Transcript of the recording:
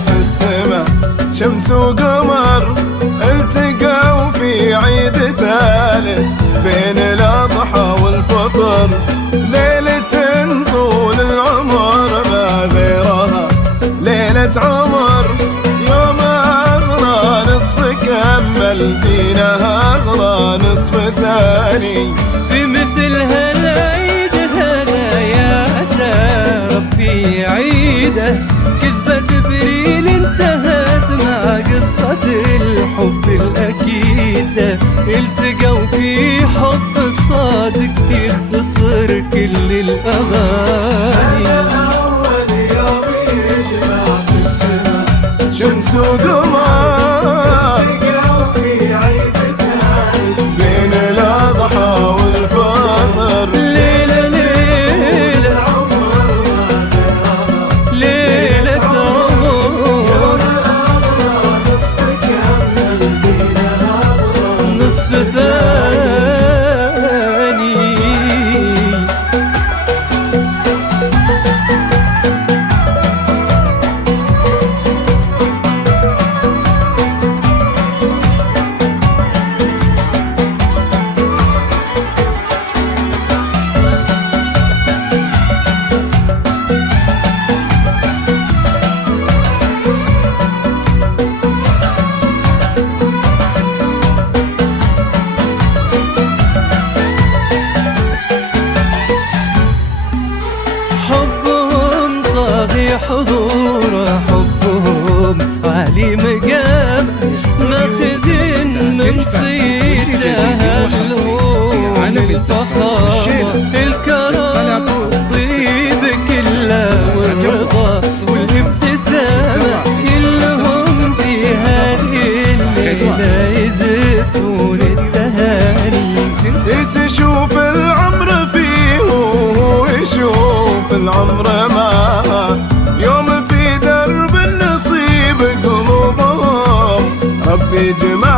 في السما شمس وقمر التقوا في عيد ثالث بين الأضحى والفطر، ليلة طول العمر ما غيرها ليلة عمر، يوم أغلى نصف كمل دينها أغلى نصف ثاني. في مثل هالعيد هذا يا عسى ربي عيده، كذبة جبريل انتهت مع قصة الحب الأكيدة، التقوا في حب الصادق يختصر كل الأغاني. أول يوم يجمع في السما شمس وقمر التقوا في عيد ثالث بين الأضحى والفطر، ليلة ليلة عمر ليلة عمر نصف كامل دينها نصف ثاني. حبهم طاغي حضوره، حبهم عالي مقام، ماخذ من صيته اللون الفخامة، الكرم الطيب كله والرضا والابتسامة، كلهم في هذه الليلة يزفون التهاني. تشوف العمر فيه ويشوف العمر معه، يوم في درب النصيب قلوبهم ربي جمع